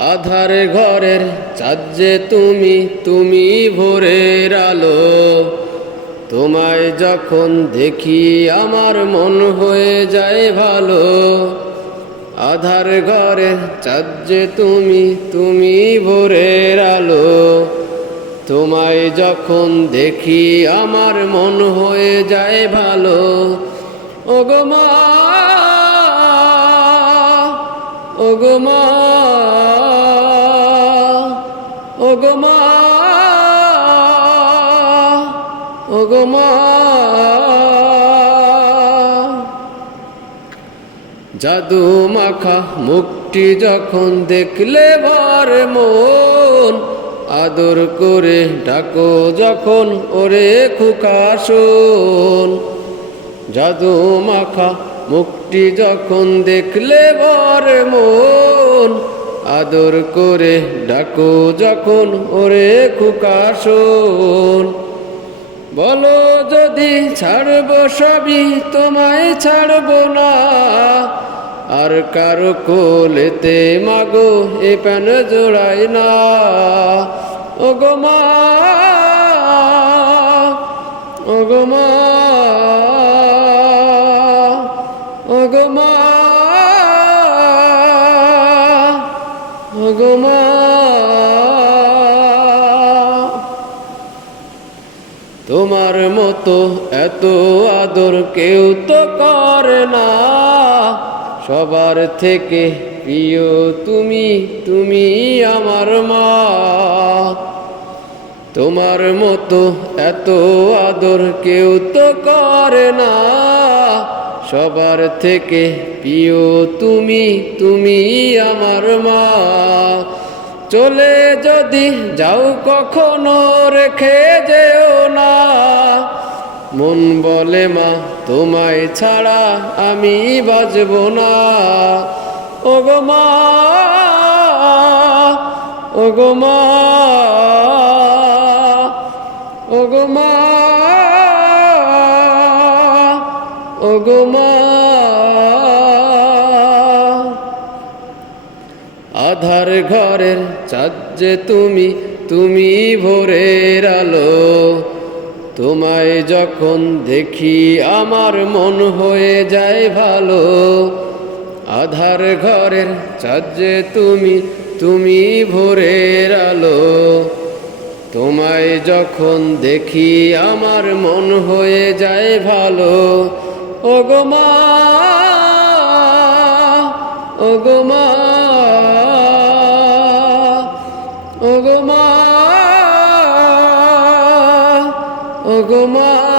আধার ঘরের চাঁদ যে তুমি, তুমি ভোরের আলো। তোমায় যখন দেখি আমার মন হয়ে যায় ভালো। আধার ঘরের চাঁদ যে তুমি, তুমি ভোরের আলো। তোমায় যখন দেখি আমার মন হয়ে যায় ভালো। ওগো মা, ওগো মা, ওগো মা, ওগো মা। জাদু মাখা মুখটি যখন দেখলে ভরে মন, আদর করে ডাকো যখন ওরে খোকা শোন। জাদু মাখা মুখটি যখন দেখলে ভরে মন, আদর করে ডাকো যখন ওরে খোকা শোন। বলো যদি ছাড়বো সবই, তোমায় ছাড়বো না। আর কারো কোলেতে মাগো এ প্রাণ জোড়াই না। ওগো মা, ওগো মা, ওগো মা, ওগো মা। তোমার মতো এত আদর কেউ তো করে না। সবার থেকে প্রিয় তুমি, তুমি আমার মা। তোমার মতো এত আদর কেউ তো করে না। সবার থেকে প্রিয় তুমি, তুমি আমার মা। চলে যদি যাও কখনো রেখে যেও না। মন বলে মা তোমায় ছাড়া আমি বাঁচব না। ওগো মা, ওগো মা, ওগো মা, ওগো মা। আধার ঘরের চাঁদ যে তুমি, তুমি ভোরের আলো। তোমায় যখন দেখি আমার মন হয়ে যায় ভালো। আধার ঘরের চাঁদ যে তুমি, তুমি ভোরের আলো। তোমায় যখন দেখি আমার মন হয়ে যায় ভালো। ওগো মা, ওগো মা, ওগো মা, ওগো মা।